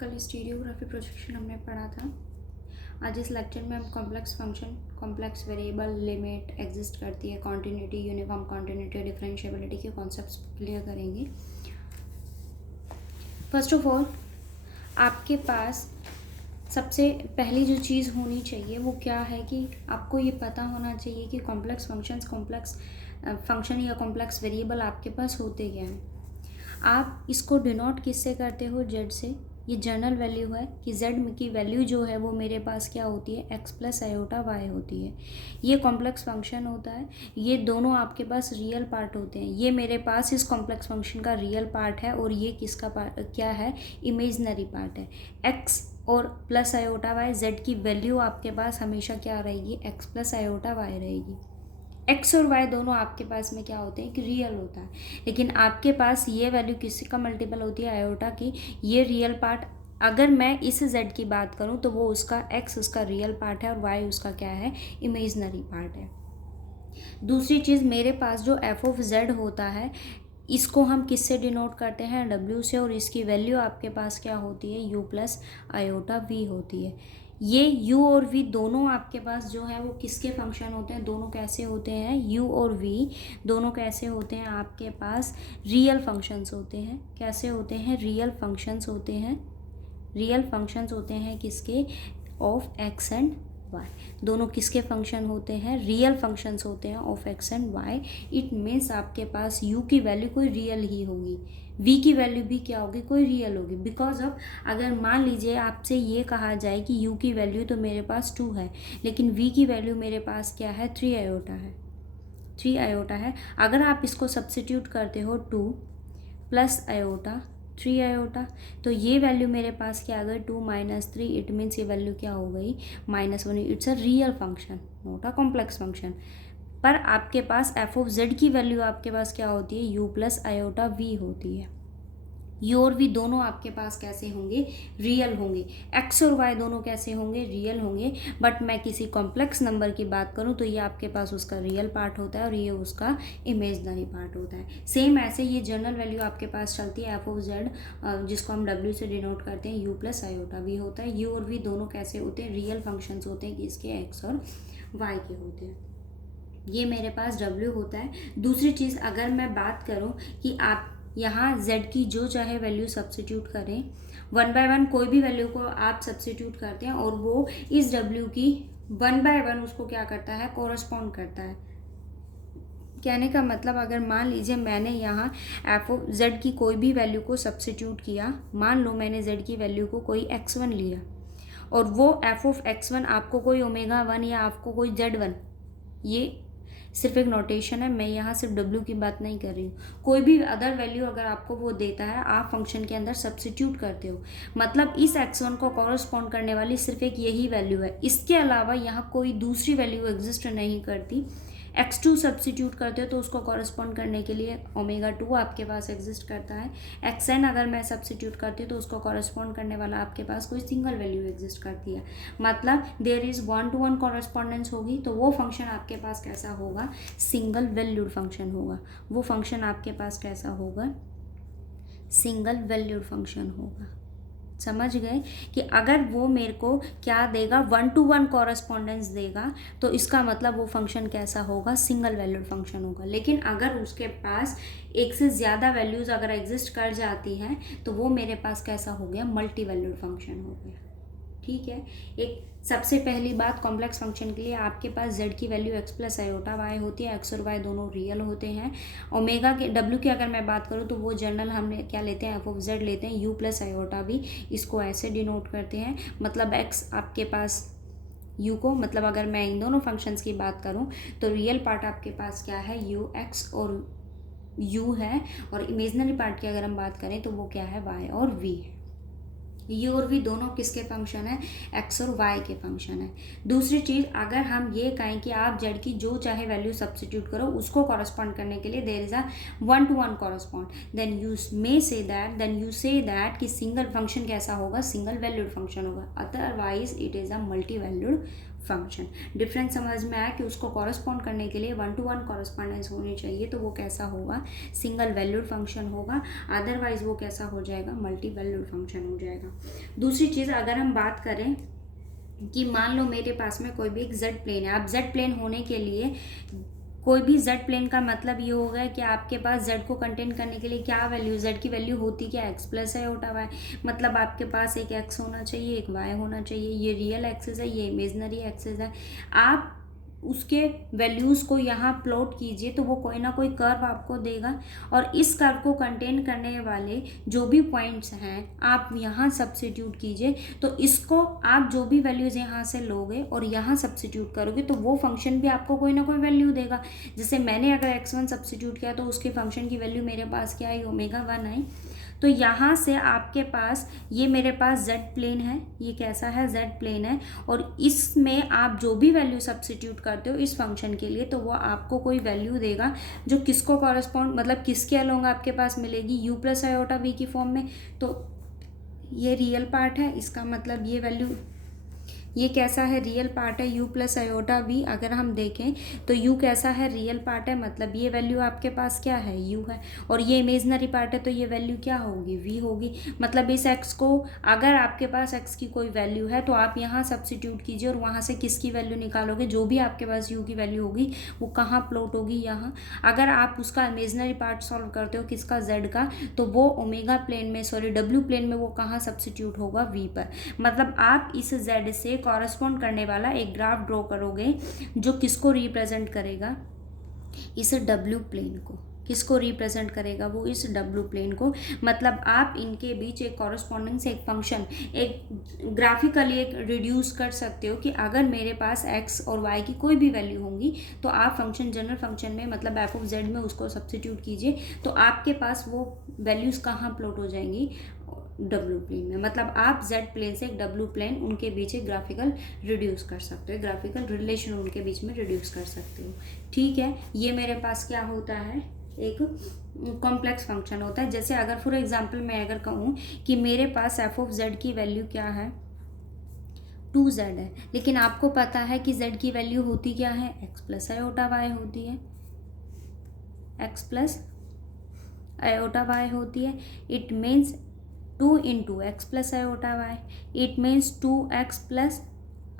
कल स्टीरियोग्राफी प्रोजेक्शन हमने पढ़ा था। आज इस लेक्चर में हम complex function, complex variable, limit exist करती है, कॉन्टिन्यूटी, यूनिफॉर्म कॉन्टिन्यूटी, डिफरेंशिएबिलिटी के कॉन्सेप्ट्स क्लियर करेंगे। फर्स्ट ऑफ ऑल आपके पास सबसे पहली जो चीज़ होनी चाहिए वो क्या है कि आपको ये पता होना चाहिए कि कॉम्प्लेक्स फंक्शंस, कॉम्प्लेक्स फंक्शन या कॉम्प्लेक्स वेरिएबल आपके पास होते क्या हैं। आप इसको डिनोट किससे करते हो? जेड से। ये जनरल वैल्यू है कि जेड की वैल्यू जो है वो मेरे पास क्या होती है? एक्स प्लस आयोटा वाई होती है। ये कॉम्प्लेक्स फंक्शन होता है। ये दोनों आपके पास रियल पार्ट होते हैं। ये मेरे पास इस कॉम्प्लेक्स फंक्शन का रियल पार्ट है और ये किसका पार्ट क्या है? इमेजनरी पार्ट है। एक्स और प्लस आयोटा वाई, जेड की वैल्यू आपके पास हमेशा क्या रहेगी? एक्स प्लस आयोटा वाई रहेगी। एक्स और वाई दोनों आपके पास में क्या होते हैं कि रियल होता है, लेकिन आपके पास ये वैल्यू किसी का मल्टीपल होती है? आयोटा की। ये रियल पार्ट, अगर मैं इस जेड की बात करूं तो वो उसका एक्स उसका रियल पार्ट है और वाई उसका क्या है? इमेजनरी पार्ट है। दूसरी चीज़, मेरे पास जो एफ ऑफ जेड होता है इसको हम किससे डिनोट करते हैं? डब्ल्यू से। और इसकी वैल्यू आपके पास क्या होती है? यू प्लस आयोटा वी होती है। ये u और v दोनों आपके पास जो है वो किसके फंक्शन होते हैं? दोनों कैसे होते हैं? u और v दोनों कैसे होते हैं? आपके पास रियल फंक्शंस होते हैं। कैसे होते हैं? रियल फंक्शंस होते हैं। रियल फंक्शंस होते हैं किसके? Of x and y. दोनों किसके फंक्शन होते हैं? रियल फंक्शंस होते हैं of x and y. It means आपके पास u की वैल्यू कोई रियल ही होगी, v की वैल्यू भी क्या होगी? कोई रियल होगी। बिकॉज ऑफ, अगर मान लीजिए आपसे ये कहा जाए कि u की वैल्यू तो मेरे पास 2 है, लेकिन v की वैल्यू मेरे पास क्या है? 3 आयोटा है। 3 आयोटा है। अगर आप इसको सब्सिट्यूट करते हो 2 प्लस आयोटा 3 आयोटा, तो ये वैल्यू मेरे पास क्या आ गई? 2 माइनस 3। इट मीन्स ये वैल्यू क्या हो गई? -1। It's a real function, not a complex function. पर आपके पास एफ ऑफ जेड की वैल्यू आपके पास क्या होती है? यू प्लस आयोटा वी होती है। यू और वी दोनों आपके पास कैसे होंगे? रियल होंगे। एक्स और वाई दोनों कैसे होंगे? रियल होंगे। बट मैं किसी कॉम्प्लेक्स नंबर की बात करूं तो ये आपके पास उसका रियल पार्ट होता है और ये उसका इमेजनरी पार्ट होता है। सेम ऐसे ये जनरल वैल्यू आपके पास चलती है एफ ऑफ जेड, जिसको हम डब्ल्यू से डिनोट करते हैं, यू प्लस आयोटा वी होता है। यू और वी दोनों कैसे होते हैं? रियल फंक्शंस होते हैं किसके? एक्स और वाई के होते हैं। ये मेरे पास W होता है। दूसरी चीज़, अगर मैं बात करूं कि आप यहाँ Z की जो चाहे वैल्यू सब्सिट्यूट करें, 1 बाय 1 कोई भी वैल्यू को आप सब्सिट्यूट करते हैं और वो इस W की 1 बाय 1 उसको क्या करता है? कोरस्पॉन्ड करता है। कहने का मतलब, अगर मान लीजिए मैंने यहाँ एफ ऑफ जेड की कोई भी वैल्यू को सब्सिट्यूट किया, मान लो मैंने जेड की वैल्यू को कोई x1 लिया और वो एफ ऑफ x1 आपको कोई ओमेगा 1 या आपको कोई z1, ये सिर्फ एक नोटेशन है, मैं यहाँ सिर्फ W की बात नहीं कर रही हूँ। कोई भी अदर वैल्यू अगर आपको वो देता है, आप फंक्शन के अंदर सब्सिट्यूट करते हो, मतलब इस x1 को कॉरस्पॉन्ड करने वाली सिर्फ एक यही वैल्यू है। इसके अलावा यहाँ कोई दूसरी वैल्यू एग्जिस्ट नहीं करती। x2 सब्सिट्यूट करते हो तो उसको कॉरस्पॉन्ड करने के लिए ओमेगा 2 आपके पास एग्जिस्ट करता है। xn अगर मैं सब्सिट्यूट करती हूँ तो उसको कॉरस्पॉन्ड करने वाला आपके पास कोई सिंगल वैल्यू एग्जिस्ट करती है। मतलब देयर इज 1-to-1 कॉरस्पॉन्डेंस होगी, तो वो फंक्शन आपके पास कैसा होगा? सिंगल वैल्यूड फंक्शन होगा। वो फंक्शन आपके पास कैसा होगा? सिंगल वैल्यूड फंक्शन होगा। समझ गए कि अगर वो मेरे को क्या देगा? 1-to-1 कॉरस्पॉन्डेंस देगा, तो इसका मतलब वो फंक्शन कैसा होगा? सिंगल वैल्यूड फंक्शन होगा। लेकिन अगर उसके पास एक से ज़्यादा वैल्यूज़ अगर एग्जिस्ट कर जाती हैं तो वो मेरे पास कैसा हो गया? मल्टी वैल्यूड फंक्शन हो गया। ठीक है। एक सबसे पहली बात, कॉम्प्लेक्स फंक्शन के लिए आपके पास z की value x plus iota y होती है। x और y दोनों रियल होते हैं। ओमेगा के w की अगर मैं बात करूँ तो वो जनरल हमने क्या लेते हैं? एफ ऑफ z लेते हैं। u प्लस आयोटा भी इसको ऐसे डिनोट करते हैं, मतलब x आपके पास u को, मतलब अगर मैं इन दोनों फंक्शंस की बात करूँ तो रियल पार्ट आपके पास क्या है? u x और u है, और इमेजनरी पार्ट की अगर हम बात करें तो वो क्या है? y और v है। यू और वी दोनों किसके फंक्शन है? एक्स और वाई के फंक्शन है। दूसरी चीज़, अगर हम ये कहें कि आप जेड की जो चाहे वैल्यू सब्सिट्यूट करो उसको कॉरस्पॉन्ड करने के लिए there is a 1-to-1 correspond, then you say that कि सिंगल फंक्शन कैसा होगा? सिंगल वैल्यूड फंक्शन होगा। Otherwise it is a multi valued function. Difference समझ में आया कि उसको कॉरस्पॉन्ड करने के लिए 1 to 1 कॉरस्पॉन्डेंस होनी चाहिए, तो वो कैसा होगा, सिंगल वैल्यूड फंक्शन होगा, अदरवाइज वो कैसा हो जाएगा, मल्टी वैल्यूड फंक्शन हो जाएगा। दूसरी चीज़ अगर हम बात करें कि मान लो मेरे पास में कोई भी एक जेड प्लेन है। अब जेड प्लेन होने के लिए कोई भी जेड प्लेन का मतलब ये होगा कि आपके पास जेड को कंटेन करने के लिए क्या वैल्यू, जेड की वैल्यू होती क्या, एक्स प्लस आयोटा वाई। मतलब आपके पास एक एक्स होना चाहिए, एक वाई होना चाहिए। ये रियल एक्सिस है, ये इमेजनरी एक्सिस है। आप उसके वैल्यूज़ को यहाँ प्लॉट कीजिए तो वो कोई ना कोई कर्व आपको देगा, और इस कर्व को कंटेन करने वाले जो भी पॉइंट्स हैं आप यहाँ सब्स्टिट्यूट कीजिए। तो इसको आप जो भी वैल्यूज़ यहाँ से लोगे और यहाँ सब्स्टिट्यूट करोगे तो वो फंक्शन भी आपको कोई ना कोई वैल्यू देगा। जैसे मैंने अगर x1 सब्स्टिट्यूट किया तो उसके फंक्शन की वैल्यू मेरे पास क्या आई, ओमेगा 1 आई। तो यहाँ से आपके पास ये मेरे पास z प्लेन है, ये कैसा है, z प्लेन है, और इसमें आप जो भी वैल्यू सब्स्टिट्यूट करते हो इस फंक्शन के लिए तो वो आपको कोई वैल्यू देगा जो किसको कॉरस्पॉन्ड, मतलब किसके अलोंग आपके पास मिलेगी, u प्लस आयोटा v की फॉर्म में। तो ये रियल पार्ट है, इसका मतलब ये वैल्यू, ये कैसा है, रियल पार्ट है, u प्लस आयोटा v। अगर हम देखें तो u कैसा है, रियल पार्ट है, मतलब ये वैल्यू आपके पास क्या है, u है, और ये इमेजनरी पार्ट है तो ये वैल्यू क्या होगी, v होगी। मतलब इस x को, अगर आपके पास x की कोई वैल्यू है तो आप यहाँ सब्स्टिट्यूट कीजिए और वहाँ से किसकी वैल्यू निकालोगे, जो भी आपके पास u की वैल्यू होगी वो कहाँ प्लॉट होगी, यहाँ। अगर आप उसका इमेजनरी पार्ट सॉल्व करते हो किसका, z का, तो वो ओमेगा प्लेन में, सॉरी w प्लेन में वो कहाँ सब्स्टिट्यूट होगा, v पर। मतलब आप इस z से कॉरस्पॉन्ड करने वाला एक ग्राफ ड्रॉ करोगे जो किसको रिप्रेजेंट करेगा, इस डब्ल्यू प्लेन को। किसको रिप्रेजेंट करेगा, वो इस डब्ल्यू प्लेन को। मतलब आप इनके बीच एक कॉरस्पॉन्डिंग एक फंक्शन, एक ग्राफिकली एक रिड्यूस कर सकते हो कि अगर मेरे पास x और y की कोई भी वैल्यू होंगी तो आप फंक्शन, जनरल फंक्शन में, मतलब f ऑफ z में उसको सब्स्टिट्यूट कीजिए तो आपके पास वो वैल्यूज़ कहाँ प्लॉट हो जाएंगी, डब्ल्यू प्लेन में। मतलब आप जेड प्लेन से एक डब्ल्यू प्लेन, उनके बीच एक ग्राफिकल रिड्यूस कर सकते हो, ग्राफिकल रिलेशन उनके बीच में रिड्यूस कर सकते हो। ठीक है, ये मेरे पास क्या होता है, एक कॉम्प्लेक्स फंक्शन होता है। जैसे अगर फॉर एग्जांपल मैं अगर कहूँ कि मेरे पास एफ ऑफ जेड की वैल्यू क्या है, 2z है, लेकिन आपको पता है कि z की वैल्यू होती क्या है, x प्लस आयोटा वाई होती है, x प्लस आयोटा वाई होती है। It means 2 into x plus iota y, it means 2x plus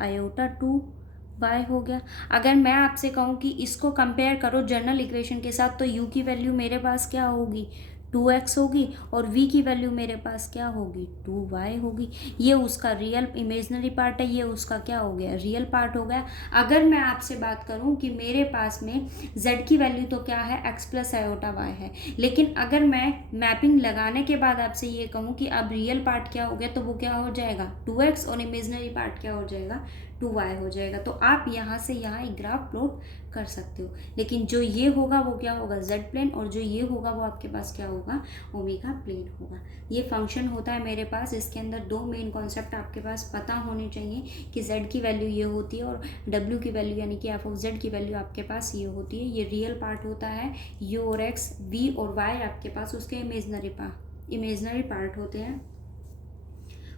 iota 2y हो गया। अगर मैं आपसे कहूँ कि इसको कंपेयर करो जनरल इक्वेशन के साथ तो u की वैल्यू मेरे पास क्या होगी, 2x होगी, और v की वैल्यू मेरे पास क्या होगी, 2y होगी। ये उसका रियल इमेजनरी पार्ट है, ये उसका क्या हो गया, रियल पार्ट हो गया। अगर मैं आपसे बात करूं कि मेरे पास में z की वैल्यू तो क्या है, x प्लस आयोटा y है, लेकिन अगर मैं मैपिंग लगाने के बाद आपसे ये कहूँ कि अब रियल पार्ट क्या हो गया, तो वो क्या हो जाएगा, 2x, और इमेजनरी पार्ट क्या हो जाएगा, 2y हो जाएगा। तो आप यहाँ से यहाँ एक ग्राफ प्लॉट कर सकते हो, लेकिन जो ये होगा वो क्या होगा, z प्लेन, और जो ये होगा वो आपके पास क्या होगा, ओमेगा प्लेन होगा। ये फंक्शन होता है मेरे पास। इसके अंदर दो मेन कॉन्सेप्ट आपके पास पता होने चाहिए कि z की वैल्यू ये होती है और w की वैल्यू यानी कि f ऑफ z की वैल्यू आपके पास ये होती है। ये रियल पार्ट होता है, u और x, v और y आपके पास उसके इमेजनरी पार्ट होते हैं।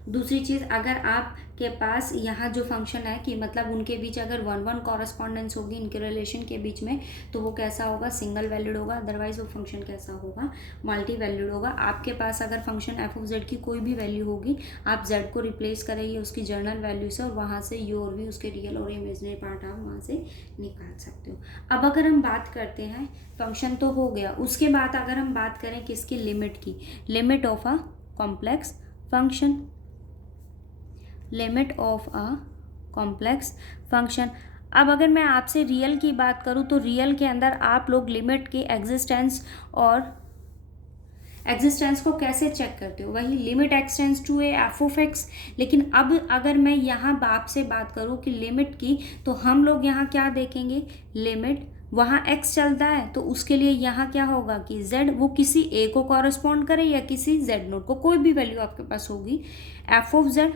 दूसरी चीज़, अगर आपके पास यहाँ जो फंक्शन है कि मतलब उनके बीच अगर 1-1 कॉरस्पॉन्डेंस होगी इनके रिलेशन के बीच में, तो वो कैसा होगा, सिंगल वैल्यूड होगा। अदरवाइज वो फंक्शन कैसा होगा, मल्टी वैल्यूड होगा। आपके पास अगर फंक्शन एफ ऑफ जेड की कोई भी वैल्यू होगी, आप जेड को रिप्लेस करेंगे उसकी जर्नल वैल्यू से, और वहाँ से यू और वी उसके रियल और इमेजनरी पार्ट आप वहाँ से निकाल सकते हो। अब अगर हम बात करते हैं, फंक्शन तो हो गया, उसके बाद अगर हम बात करें किसकी, लिमिट की, limit of a complex function, limit of a complex function. अब अगर मैं आपसे रियल की बात करूँ तो रियल के अंदर आप लोग लिमिट की एग्जिस्टेंस को कैसे चेक करते हो, वही limit extends to a f of x. लेकिन अब अगर मैं यहाँ आपसे बात करूँ कि लिमिट की, तो हम लोग यहाँ क्या देखेंगे, लिमिट वहाँ x चलता है तो उसके लिए यहाँ क्या होगा कि z वो किसी a को कॉरस्पॉन्ड करे या किसी z नोट को, कोई भी वैल्यू आपके पास होगी f ऑफ z।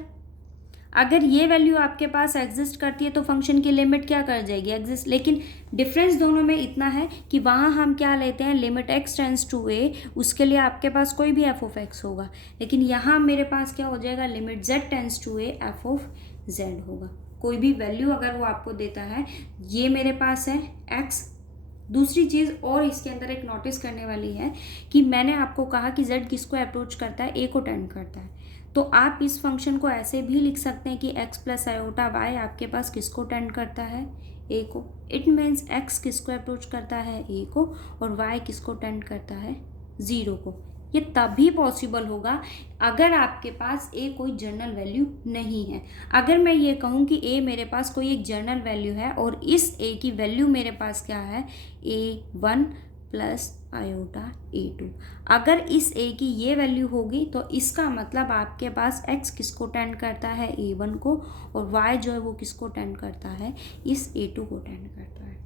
अगर ये वैल्यू आपके पास एग्जिस्ट करती है तो फंक्शन की लिमिट क्या कर जाएगी, एग्जिस्ट। लेकिन डिफरेंस दोनों में इतना है कि वहाँ हम क्या लेते हैं, limit x tends to a, उसके लिए आपके पास कोई भी f ऑफ x होगा, लेकिन यहाँ मेरे पास क्या हो जाएगा, limit z tends to a f of z होगा। कोई भी वैल्यू अगर वो आपको देता है, ये मेरे पास है x। दूसरी चीज़ और इसके अंदर एक नोटिस करने वाली है कि मैंने आपको कहा कि z किसको अप्रोच करता है, a को टेंड करता है। तो आप इस फंक्शन को ऐसे भी लिख सकते हैं कि x प्लस आयोटा y आपके पास किसको टेंड करता है, a को। इट मीन्स x किसको अप्रोच करता है, a को, और y किसको टेंड करता है, 0 को। ये तभी पॉसिबल होगा अगर आपके पास a कोई जनरल वैल्यू नहीं है। अगर मैं ये कहूँ कि a मेरे पास कोई एक जनरल वैल्यू है और इस a की वैल्यू मेरे पास क्या है, a1 प्लस आयोटा a2, अगर इस a की ये वैल्यू होगी तो इसका मतलब आपके पास x किसको टेंड करता है, a1 को, और y जो है वो किसको टेंड करता है, इस a2 को टेंड करता है।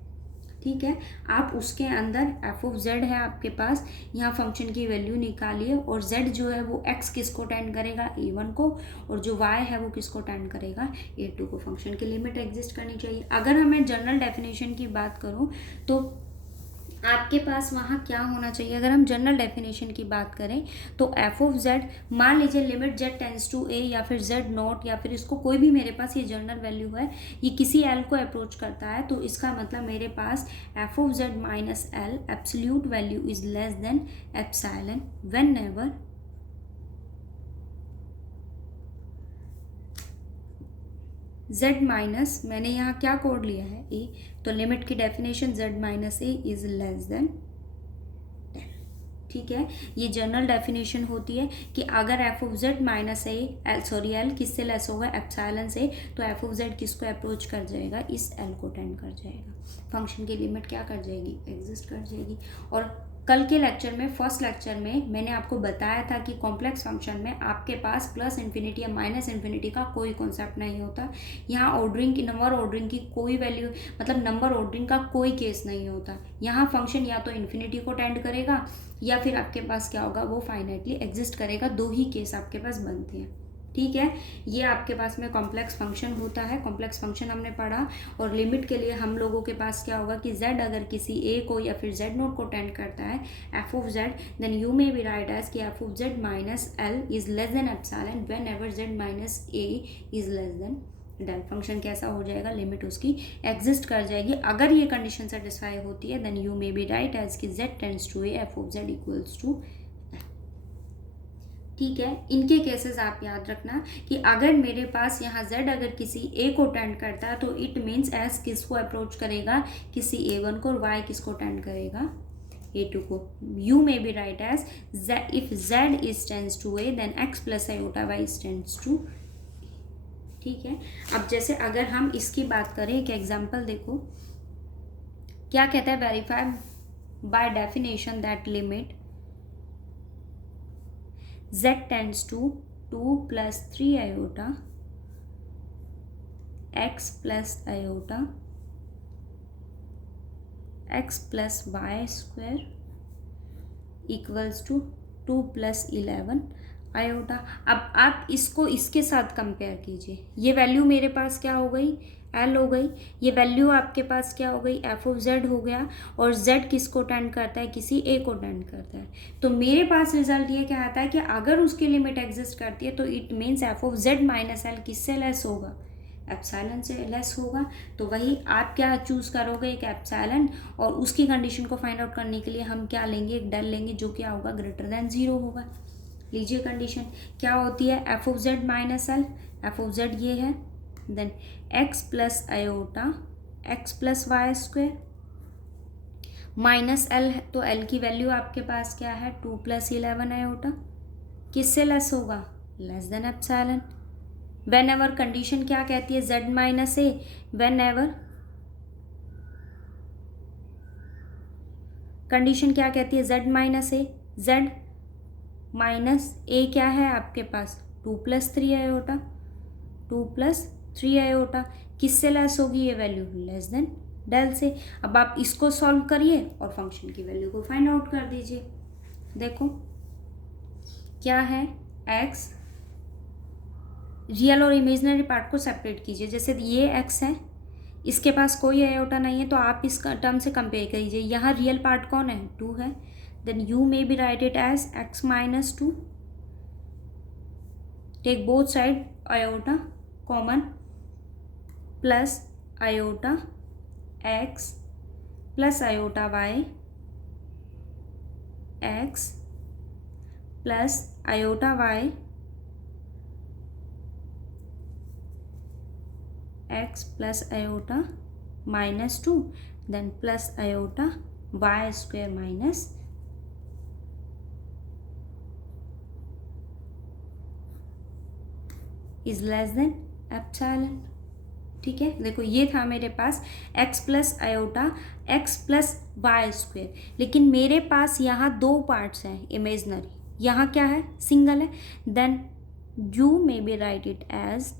ठीक है, आप उसके अंदर एफ ऑफ जेड है आपके पास, यहाँ फंक्शन की वैल्यू निकालिए, और z जो है वो x किसको टेंड करेगा, a1 को, और जो y है वो किसको टेंड करेगा, a2 को। फंक्शन की लिमिट एग्जिस्ट करनी चाहिए। अगर हमें जनरल डेफिनेशन की बात करूँ तो आपके पास वहाँ क्या होना चाहिए, अगर हम जनरल डेफिनेशन की बात करें तो एफ ऑफ जेड, मान लीजिए लिमिट जेड टेंस टू ए, या फिर जेड नॉट, या फिर इसको कोई भी मेरे पास ये जनरल वैल्यू है, ये किसी एल को अप्रोच करता है, तो इसका मतलब मेरे पास F of Z minus L absolute value is less than epsilon whenever z minus, मैंने यहाँ क्या कोड लिया है, a, तो लिमिट की definition z minus A is less then 10। ठीक है, ये जनरल डेफिनेशन होती है कि अगर F of Z minus A L किससे लेस होगा, एप्सिलॉन से, तो एफ ऑफ जेड किसको अप्रोच कर जाएगा, इस एल को टेंड कर जाएगा। फंक्शन की लिमिट क्या कर जाएगी, एग्जिस्ट कर जाएगी। और कल के लेक्चर में, फर्स्ट लेक्चर में मैंने आपको बताया था कि कॉम्प्लेक्स फंक्शन में आपके पास प्लस इन्फिनिटी या माइनस इन्फिनिटी का कोई कॉन्सेप्ट नहीं होता। यहाँ ऑर्डरिंग की, नंबर ऑर्डरिंग की कोई वैल्यू, मतलब नंबर ऑर्डरिंग का कोई केस नहीं होता। यहाँ फंक्शन या तो इन्फिनिटी को टेंड करेगा या फिर आपके पास क्या होगा, वो फाइनाइटली एग्जिस्ट करेगा। दो ही केस आपके पास बनते हैं। ठीक है, ये आपके पास में कॉम्प्लेक्स फंक्शन होता है। कॉम्प्लेक्स फंक्शन हमने पढ़ा, और लिमिट के लिए हम लोगों के पास क्या होगा कि z अगर किसी a को या फिर z नोट को टेंड करता है f of z, then you may be write as कि f of z minus l is less than epsilon whenever z minus a is less than del. Function कैसा हो जाएगा, limit उसकी exist कर जाएगी। अगर ये कंडीशन सेटिस्फाई होती है then you may be write as कि z tends to a, f of z equals to. ठीक है, इनके केसेस आप याद रखना कि अगर मेरे पास यहाँ z अगर किसी a को टेंड करता है तो इट मीन्स s किसको अप्रोच करेगा, किसी a1 को, और y किसको टेंड करेगा, a2 को। You may be write as if z is tends to a then x plus iota y is tends to. ठीक है, अब जैसे अगर हम इसकी बात करें, एक एग्जाम्पल देखो क्या कहता है, verify by definition that limit z tends to 2 plus 3 iota x plus iota x plus y square equals to 2 plus 11 iota. अब आप इसको इसके साथ कंपेयर कीजिए, ये वैल्यू मेरे पास क्या हो गई, एल हो गई, ये वैल्यू आपके पास क्या हो गई, एफ ऑफ जेड हो गया, और जेड किसको टेंड करता है, किसी ए को टेंड करता है। तो मेरे पास रिजल्ट ये क्या आता है कि अगर उसकी लिमिट एग्जिस्ट करती है तो it means F of Z minus L किससे लेस होगा, एप्सिलॉन से लेस होगा। तो वही आप क्या चूज़ करोगे, एक एप्सिलॉन, और उसकी कंडीशन को फाइंड आउट करने के लिए हम क्या लेंगे, एक डेल लेंगे, जो क्या होगा, ग्रेटर देन 0 होगा। लीजिए कंडीशन क्या होती है, f of Z minus l, f of z ये है, then x plus iota x plus y square minus l, तो एल की वैल्यू आपके पास क्या है, 2 प्लस 11 आयोटा, किससे लेस होगा, less than epsilon. Whenever condition क्या कहती है, z minus a, whenever condition क्या कहती है, z minus a, z minus a क्या है आपके पास, 2 प्लस 3 आयोटा, 2 प्लस 3 आयोटा, किससे लेस होगी ये वैल्यू, लेस देन डेल से। अब आप इसको सॉल्व करिए और फंक्शन की वैल्यू को फाइंड आउट कर दीजिए। देखो क्या है, x, रियल और इमेजिनरी पार्ट को सेपरेट कीजिए। जैसे ये x है, इसके पास कोई आयोटा नहीं है, तो आप इस टर्म से कंपेयर कीजिए। यहाँ रियल पार्ट कौन है, 2 है, then you may be write it as x minus 2, take both side iota common, plus iota x plus iota y x plus iota y x plus iota -2 then plus iota y square minus is less than epsilon. ठीक है, देखो ये था मेरे पास x plus iota x plus y square, लेकिन मेरे पास यहाँ दो पार्ट्स हैं इमेजनरी, यहाँ क्या है सिंगल है, then you may be write it as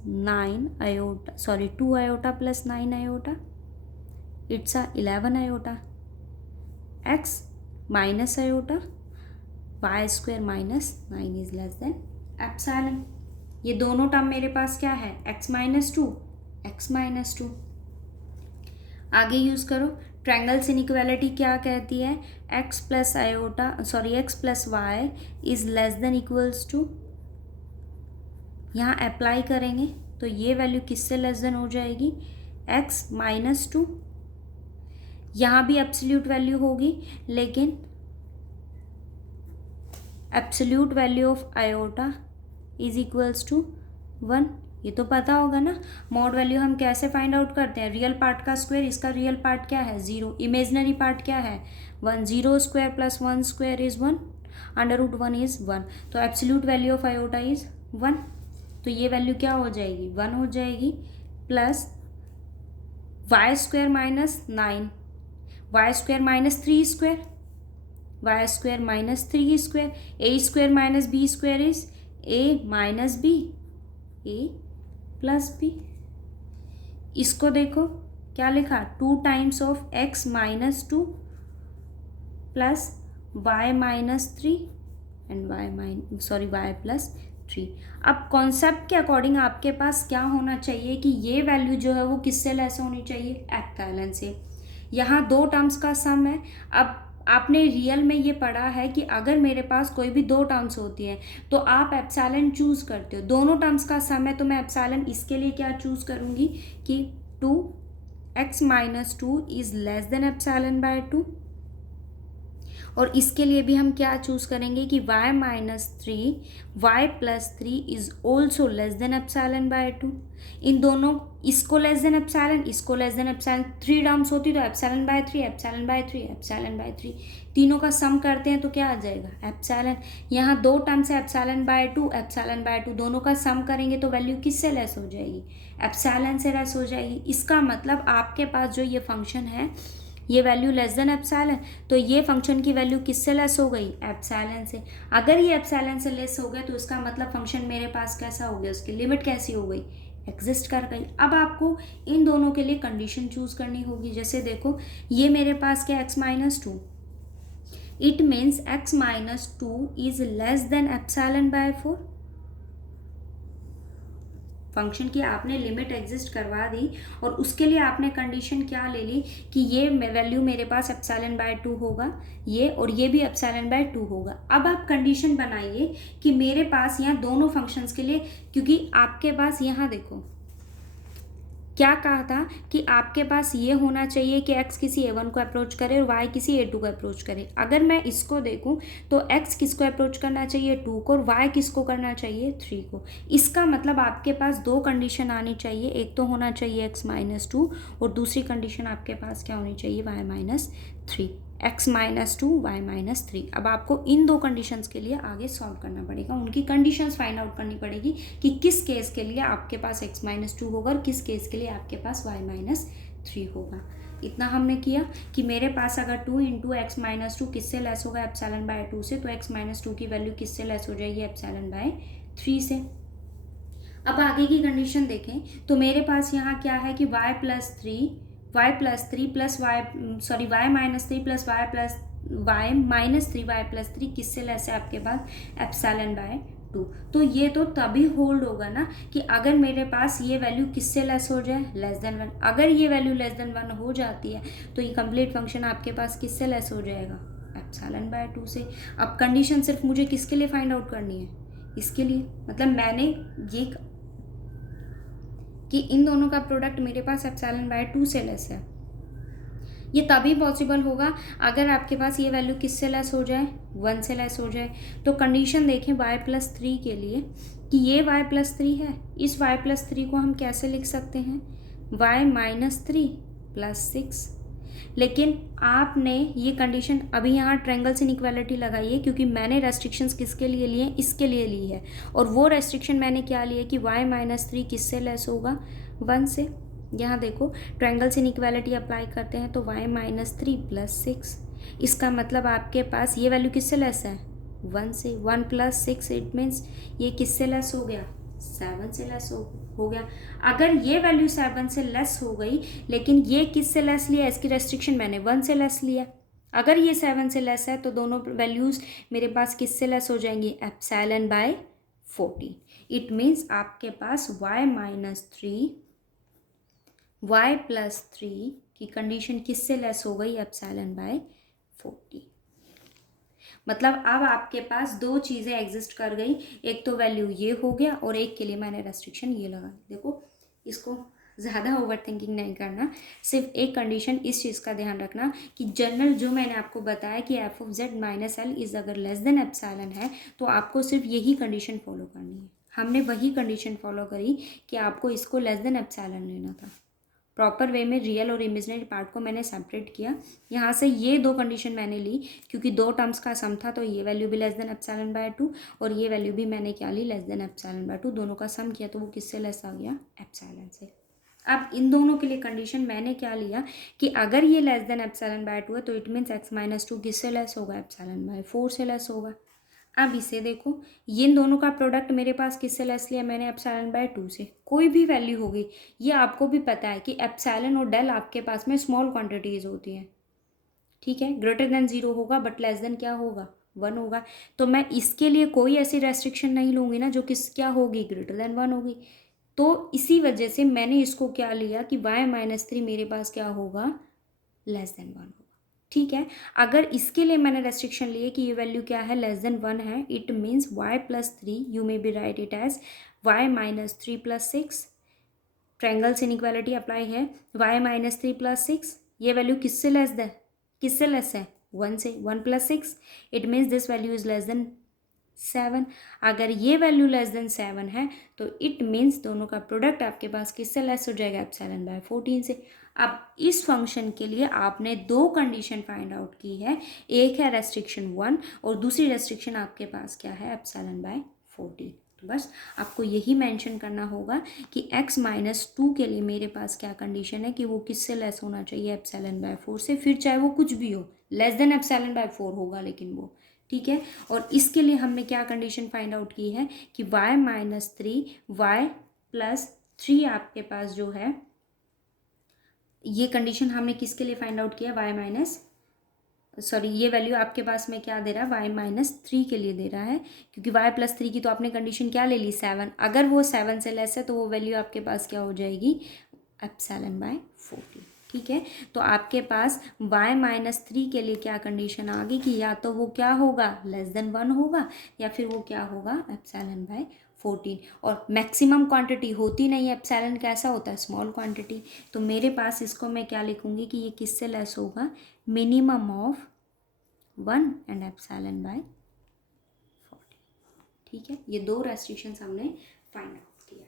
2 iota plus 9 iota, it's 11 iota x minus iota y square minus 9 is less than epsilon. ये दोनों टर्म मेरे पास क्या है x माइनस टू। आगे यूज करो, ट्रायंगल्स इनइक्वालिटी क्या कहती है, x plus y is less than equals to, यहाँ अप्लाई करेंगे तो ये वैल्यू किससे लेस देन हो जाएगी, x-2। यहाँ भी एब्सोल्यूट वैल्यू होगी, लेकिन absolute value of iota is equals to 1। ये तो पता होगा ना, मॉड वैल्यू हम कैसे फाइंड आउट करते हैं, रियल पार्ट का स्क्वायर, इसका रियल पार्ट क्या है 0, इमेजनरी पार्ट क्या है 1, 0 square plus 1 square is 1, √1 is 1, तो absolute value of iota is 1, तो ये वैल्यू क्या हो जाएगी 1 हो जाएगी, plus y square minus 9, y square minus 3 square, y square minus 3 square, a square minus B square is a minus b, a plus b. इसको देखो क्या लिखा, 2 times of x -2 plus y -3 and y plus 3। अब concept के according आपके पास क्या होना चाहिए कि ये वैल्यू जो है वो किससे लेस होनी चाहिए, एप्सिलॉन से। यहाँ दो टर्म्स का सम है। अब आपने रियल में ये पढ़ा है कि अगर मेरे पास कोई भी दो टर्म्स होती है तो आप एप्सिलॉन चूज करते हो, दोनों टर्म्स का सम है तो मैं एप्सिलॉन इसके लिए क्या चूज करूँगी कि 2x-2 is less than epsilon bye 2, और इसके लिए भी हम क्या चूज करेंगे कि y-3 y+3 is also less than epsilon bye 2। इन दोनों, इसको लेस देन एप्सिलॉन, इसको लेस देन एप्सिलॉन, 3 टर्म्स होती तो epsilon bye 3 epsilon bye 3 epsilon bye 3, तीनों का सम करते हैं तो क्या आ जाएगा एप्सिलॉन। यहाँ दो टर्म्स है एप्सिलॉन बाय 2 एप्सिलॉन बाय 2, दोनों का सम करेंगे तो वैल्यू किससे लेस हो जाएगी, एप्सिलॉन से लेस हो जाएगी। इसका मतलब आपके पास जो ये फंक्शन है ये वैल्यू लेस देन एप्सिलॉन, तो ये फंक्शन की वैल्यू किससे लेस हो गई, एप्सिलॉन से। अगर ये एप्सिलॉन से लेस हो गया तो इसका मतलब फंक्शन मेरे पास कैसा हो गया, उसकी लिमिट कैसी हो गई, एग्जिस्ट कर गई। अब आपको इन दोनों के लिए कंडीशन चूज करनी होगी। जैसे देखो ये मेरे पास क्या x-2, it means x-2 is less than epsilon bye 4। Function की आपने लिमिट एग्जिस्ट करवा दी और उसके लिए आपने कंडीशन क्या ले ली कि ये वैल्यू मेरे पास एप्सिलॉन बाय 2 होगा, ये और ये भी एप्सिलॉन बाय 2 होगा। अब आप कंडीशन बनाइए कि मेरे पास यहाँ दोनों फंक्शंस के लिए, क्योंकि आपके पास यहाँ देखो क्या कहा था कि आपके पास ये होना चाहिए कि x किसी a1 को अप्रोच करे और y किसी a2 को अप्रोच करे। अगर मैं इसको देखूं तो x किसको अप्रोच करना चाहिए 2 को और y किसको करना चाहिए 3 को। इसका मतलब आपके पास दो कंडीशन आनी चाहिए, एक तो होना चाहिए x-2 और दूसरी कंडीशन आपके पास क्या होनी चाहिए y-3, x-2 y-3। अब आपको इन दो कंडीशंस के लिए आगे सॉल्व करना पड़ेगा, उनकी कंडीशंस फाइंड आउट करनी पड़ेगी कि किस केस के लिए आपके पास x-2 होगा और किस केस के लिए आपके पास y-3 होगा। इतना हमने किया कि मेरे पास अगर 2 × x-2 किससे लेस होगा एप्सिलॉन बाय 2 से, तो x-2 की वैल्यू किससे लेस हो जाएगी एप्सिलॉन बाय 3 से। अब आगे की कंडीशन देखें तो मेरे पास यहाँ क्या है कि y-3 प्लस y-3 किससे लेस है आपके पास एप्सिलॉन बाय 2। तो ये तो तभी होल्ड होगा ना कि अगर मेरे पास ये वैल्यू किससे लेस हो जाए, लेस देन 1। अगर ये वैल्यू लेस देन 1 हो जाती है तो ये कंप्लीट फंक्शन आपके पास किससे लेस हो जाएगा, एप्सिलॉन बाय 2 से। अब कंडीशन सिर्फ मुझे किसके लिए फाइंड आउट करनी है, इसके लिए। मतलब मैंने ये कि इन दोनों का प्रोडक्ट मेरे पास एप्सिलॉन बाय 2 से लेस है। ये तभी पॉसिबल होगा अगर आपके पास ये वैल्यू किससे लेस हो जाए, 1 से लेस हो जाए। तो कंडीशन देखें y+3 के लिए कि ये y+3 है, इस y+3 को हम कैसे लिख सकते हैं, y-3 + 6। लेकिन आपने ये कंडीशन अभी यहाँ ट्रायंगल्स इनइक्वालिटी लगाई है, क्योंकि मैंने रेस्ट्रिक्शंस किसके लिए लिए, इसके लिए ली है। और वो रेस्ट्रिक्शन मैंने क्या लिया कि y-3 किससे लेस होगा, 1 से। यहाँ देखो ट्रायंगल्स इनइक्वालिटी अप्लाई करते हैं तो y-3 + 6, इसका मतलब आपके पास ये वैल्यू किससे लेस है, 1 से। 1 + 6 इट मीन्स ये किससे लेस हो गया, 7 से लेस हो गया। अगर ये वैल्यू 7 से लेस हो गई, लेकिन ये किससे लेस लिया, इसकी रेस्ट्रिक्शन मैंने 1 से लेस लिया। अगर ये 7 से लेस है तो दोनों वैल्यूज़ मेरे पास किससे लेस हो जाएंगी, एप्सिलॉन बाय 14। इट मीन्स आपके पास y+3 की कंडीशन किससे लेस हो गई, एप्सिलॉन बाय 14। मतलब अब आपके पास दो चीज़ें एग्जिस्ट कर गई, एक तो वैल्यू ये हो गया और एक के लिए मैंने रेस्ट्रिक्शन ये लगा। देखो इसको ज़्यादा ओवर थिंकिंग नहीं करना, सिर्फ एक कंडीशन इस चीज़ का ध्यान रखना कि जनरल जो मैंने आपको बताया कि f(z-l) इज़ अगर लेस देन एप्सिलॉन है तो आपको सिर्फ यही कंडीशन फॉलो करनी है। हमने वही कंडीशन फॉलो करी कि आपको इसको लेस देन एप्सिलॉन लेना था। प्रॉपर वे में रियल और इमेजिनरी पार्ट को मैंने सेपरेट किया। यहाँ से ये दो कंडीशन मैंने ली क्योंकि दो टर्म्स का सम था, तो ये वैल्यू भी लेस देन एप्सिलॉन बाय 2 और ये वैल्यू भी मैंने क्या ली, लेस देन एप्सिलॉन बाय 2। दोनों का सम किया तो वो किससे लेस आ गया, एप्सिलॉन से। अब इन दोनों के लिए कंडीशन मैंने क्या लिया कि अगर ये लेस देन एप्सिलॉन बाय 2 है तो इट मीन्स x-2 किससे लेस होगा, एप्सिलॉन बाय 4 से लेस होगा। अब इसे देखो, ये इन दोनों का प्रोडक्ट मेरे पास किससे लेस लिया मैंने, एप्सिलॉन बाय 2 से। कोई भी वैल्यू होगी, ये आपको भी पता है कि एप्सिलॉन और डेल आपके पास में स्मॉल क्वांटिटीज़ होती हैं, ठीक है। ग्रेटर देन 0 होगा बट लेस देन क्या होगा, 1 होगा। तो मैं इसके लिए कोई ऐसी रेस्ट्रिक्शन नहीं लूँगी ना जो किस क्या होगी, ग्रेटर देन 1 होगी। तो इसी वजह से मैंने इसको क्या लिया कि y-3 मेरे पास क्या होगा, लेस देन 1 होगा, ठीक है। अगर इसके लिए मैंने रेस्ट्रिक्शन लिए कि ये वैल्यू क्या है, लेस देन 1 है, it means y+3 you may be write it as y-3 + 6। Triangles inequality apply है, y-3 + 6 ये वैल्यू किससे लेस है, 1 से। 1 + 6 it means this value is less then 7। अगर ये वैल्यू लेस देन 7 है तो इट मीन्स दोनों का प्रोडक्ट आपके पास किससे लेस हो जाएगा, एप्सिलॉन बाय 14 से। अब इस फंक्शन के लिए आपने दो कंडीशन फाइंड आउट की है, एक है रेस्ट्रिक्शन 1 और दूसरी रेस्ट्रिक्शन आपके पास क्या है, एप्सिलॉन बाय 14। तो बस आपको यही मेंशन करना होगा कि x-2 के लिए मेरे पास क्या कंडीशन है कि वो किससे लेस होना चाहिए, एप्सिलॉन बाय 4 से। फिर चाहे वो कुछ भी हो, लेस देन एप्सिलॉन बाय 4 होगा लेकिन वो, ठीक है। और इसके लिए हमने क्या कंडीशन फाइंड आउट की है कि y-3 आपके पास जो है, ये कंडीशन हमने किसके लिए फाइंड आउट किया, ये वैल्यू आपके पास में क्या दे रहा है, y-3 के लिए दे रहा है, क्योंकि y+3 की तो आपने कंडीशन क्या ले ली, 7। अगर वो 7 से लेस है तो वो वैल्यू आपके पास क्या हो जाएगी, एप्सिलॉन बाय 14, ठीक है। तो आपके पास y-3 के लिए क्या कंडीशन आ गई कि या तो वो क्या होगा, लेस देन 1 होगा, या फिर वो क्या होगा, एप्सिलॉन बाय 14। और मैक्सिमम क्वांटिटी होती नहीं है, एप्सिलॉन कैसा होता है, स्मॉल क्वांटिटी। तो मेरे पास इसको मैं क्या लिखूंगी कि ये किससे लेस होगा, minimum of 1 and epsilon bye 40, ठीक है। ये दो रेस्ट्रिक्शंस हमने फाइंड आउट किया।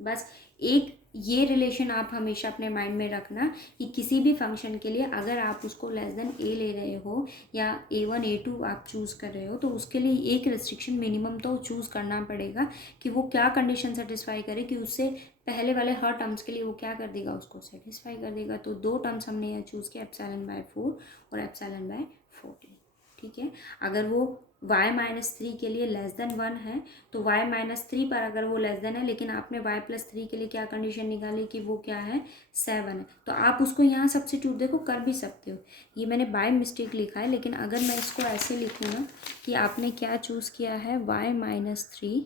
बस एक ये रिलेशन आप हमेशा अपने माइंड में रखना कि किसी भी फंक्शन के लिए अगर आप उसको लेस देन ए ले रहे हो या a1 a2 आप चूज़ कर रहे हो तो उसके लिए एक रेस्ट्रिक्शन मिनिमम तो चूज़ करना पड़ेगा कि वो क्या कंडीशन सेटिस्फाई करे कि उससे पहले वाले हर टर्म्स के लिए वो क्या कर देगा, उसको सेटिस्फाई कर देगा। तो दो टर्म्स हमने यहाँ चूज़ किया, एप्सिलॉन बाय 4 और एप्सिलॉन बाय 14, ठीक है। अगर वो y-3 के लिए लेस देन 1 है तो y-3 पर अगर वो लेस देन है, लेकिन आपने y+3 के लिए क्या कंडीशन निकाली कि वो क्या है, 7 है, तो आप उसको यहाँ सब्स्टिट्यूट देखो कर भी सकते हो। ये मैंने बाय मिस्टेक लिखा है, लेकिन अगर मैं इसको ऐसे लिखूँ ना कि आपने क्या चूज़ किया है, y-3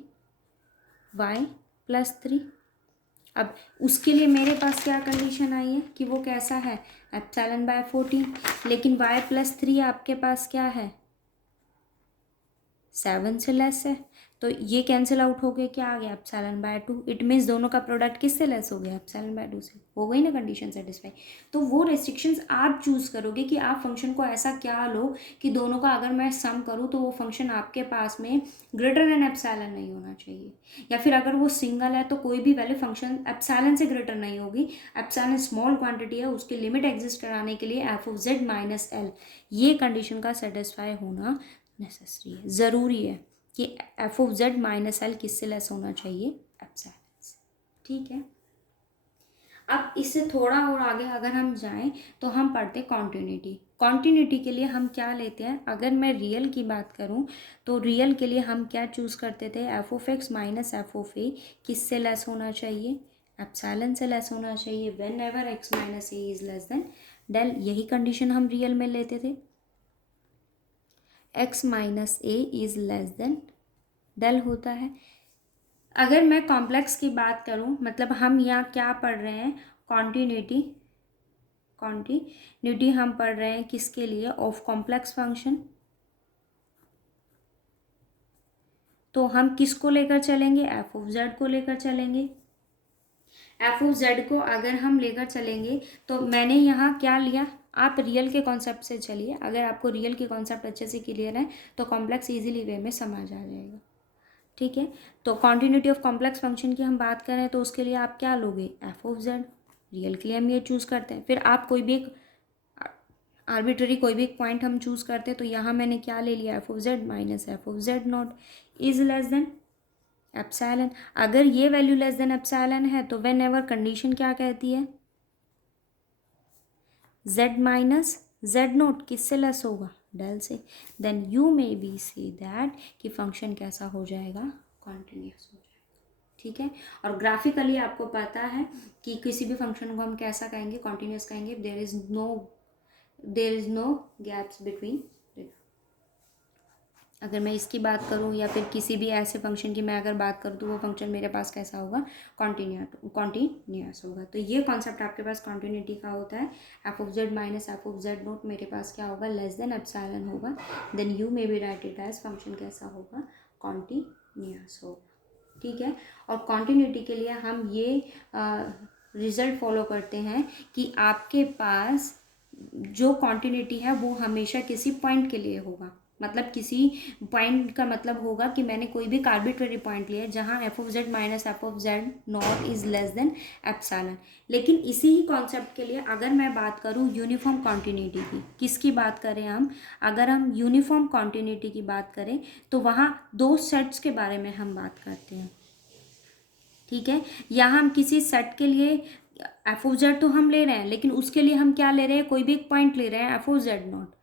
y+3। अब उसके लिए मेरे पास क्या कंडीशन आई है कि वो कैसा है, एप्सिलॉन बाय 14, लेकिन y+3 आपके पास क्या है, 7 से लेस है। तो ये कैंसिल आउट हो गया, क्या आ गया एप्सिलॉन बाय 2। इट मीन्स दोनों का प्रोडक्ट किससे लेस हो गया, एप्सिलॉन बाय 2 से। हो गई ना कंडीशन सेटिस्फाई। तो वो रेस्ट्रिक्शंस आप चूज़ करोगे कि आप फंक्शन को ऐसा क्या लो कि दोनों का अगर मैं सम करूँ तो वो फंक्शन आपके पास में ग्रेटर देन एप्सिलॉन नहीं होना चाहिए, या फिर अगर वो सिंगल है तो कोई भी वैल्यू फंक्शन एप्सिलॉन से ग्रेटर नहीं होगी। एप्सिलॉन स्मॉल क्वांटिटी है, उसकी लिमिट एग्जिस्ट कराने के लिए F of Z minus L, ये कंडीशन का सेटिस्फाई होना नेसेसरी है, ज़रूरी है कि F of Z minus L किससे लेस होना चाहिए, एप्सिलॉन से। ठीक है, अब इससे थोड़ा और आगे अगर हम जाएं तो हम पढ़ते कॉन्टिन्यूटी। कॉन्टिन्यूटी के लिए हम क्या लेते हैं, अगर मैं रियल की बात करूं तो रियल के लिए हम क्या चूज़ करते थे, F of x minus F of A किससे लेस होना चाहिए, एप्सिलॉन से लेस होना चाहिए, whenever X minus A is less than del. यही कंडीशन हम रियल में लेते थे, X minus A is less than del होता है। अगर मैं कॉम्प्लेक्स की बात करूं, मतलब हम यहाँ क्या पढ़ रहे हैं, कॉन्टिन्यूटी। कॉन्टिन्यूटी हम पढ़ रहे हैं किसके लिए, ऑफ कॉम्प्लेक्स फंक्शन। तो हम किसको लेकर चलेंगे, एफ ऑफ जेड को लेकर चलेंगे। एफ ऑफ जेड को अगर हम लेकर चलेंगे तो मैंने यहाँ क्या लिया, आप रियल के कॉन्सेप्ट से चलिए। अगर आपको रियल के कॉन्सेप्ट अच्छे से क्लियर है तो कॉम्प्लेक्स इजीली वे में समझ आ जाएगा। ठीक है, तो कॉन्टिन्यूटी ऑफ कॉम्प्लेक्स फंक्शन की हम बात करें तो उसके लिए आप क्या लोगे, एफ ऑफ जेड। रियल के लिए हम ये चूज़ करते हैं, फिर आप कोई भी एक आर्बिट्ररी कोई भी एक पॉइंट हम चूज़ करते हैं, तो यहाँ मैंने क्या ले लिया, f of Z minus F of Z naught is less than epsilon. अगर ये वैल्यू लेस देन एप्सिलॉन है तो व्हेन एवर कंडीशन क्या कहती है, जेड माइनस जेड नोट किससे लेस होगा, डेल से, then you may be say that कि फंक्शन कैसा हो जाएगा, कॉन्टिन्यूस हो जाएगा। ठीक है, और ग्राफिकली आपको पता है कि किसी भी फंक्शन को हम कैसा कहेंगे, कॉन्टिन्यूस कहेंगे। There is no gaps between. अगर मैं इसकी बात करूँ या फिर किसी भी ऐसे फंक्शन की मैं अगर बात करूँ तो वो फंक्शन मेरे पास कैसा होगा, कॉन्टिन्यूस होगा। तो ये कॉन्सेप्ट आपके पास कॉन्टिन्यूटी का होता है। F of Z minus F of z naught मेरे पास क्या होगा, लेस देन एप्सिलॉन होगा। Then you may be write it as function कैसा होगा, कॉन्टिन्यूस होगा। ठीक है, और कॉन्टिन्यूटी के लिए हम ये रिजल्ट फॉलो करते हैं कि आपके पास जो कॉन्टिन्यूटी है वो हमेशा किसी पॉइंट के लिए होगा। मतलब किसी पॉइंट का मतलब होगा कि मैंने कोई भी आर्बिट्ररी पॉइंट लिया जहाँ F of Z minus F of Z not is less than epsilon. लेकिन इसी ही कॉन्सेप्ट के लिए अगर मैं बात करूँ यूनिफॉर्म कॉन्टिन्यूटी की, किसकी बात करें हम, अगर हम यूनिफॉर्म कॉन्टिन्यूटी की बात करें तो वहाँ दो सेट्स के बारे में हम बात करते हैं। ठीक है, यहाँ हम किसी सेट के लिए एफ ऑफ जेड तो हम ले रहे हैं, लेकिन उसके लिए हम क्या ले रहे हैं, कोई भी एक पॉइंट ले रहे हैं, एफ ऑफ जेड नॉट।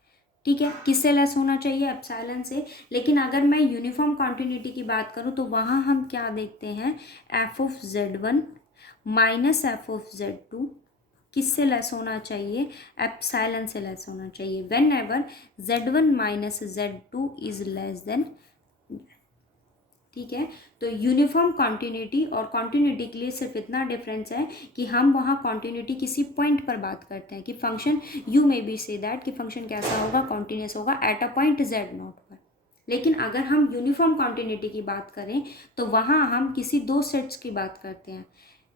ठीक है, किससे लेस होना चाहिए, एप्सिलॉन से। लेकिन अगर मैं यूनिफॉर्म कॉन्टिन्यूटी की बात करूँ तो वहाँ हम क्या देखते हैं, f of Z one minus F of Z two किससे लेस होना चाहिए, एप्सिलॉन से लेस होना चाहिए, whenever z one minus z two is less than. ठीक है, तो यूनिफॉर्म कॉन्टिन्यूटी और कॉन्टिन्यूटी के लिए सिर्फ इतना डिफरेंस है कि हम वहाँ कॉन्टिन्यूटी किसी पॉइंट पर बात करते हैं कि function you may be say that कि फंक्शन कैसा होगा, कॉन्टिन्यूस होगा at a point Z not पर। लेकिन अगर हम यूनिफॉर्म कॉन्टिन्यूटी की बात करें तो वहाँ हम किसी दो सेट्स की बात करते हैं,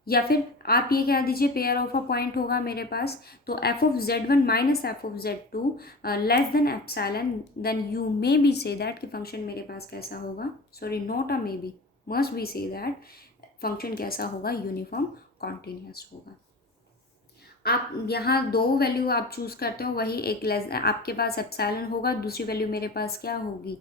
या फिर आप ये कह दीजिए पेयर ऑफ अ पॉइंट होगा मेरे पास, तो f of Z one minus F of Z two less than epsilon, then you may be say that कि फंक्शन मेरे पास कैसा होगा, sorry not a may be, must be say that function कैसा होगा, यूनिफॉर्म कॉन्टिन्यूस होगा। आप यहाँ दो वैल्यू आप चूज़ करते हो, वही एक लेस आपके पास एप्सिलॉन होगा, दूसरी वैल्यू मेरे पास क्या होगी,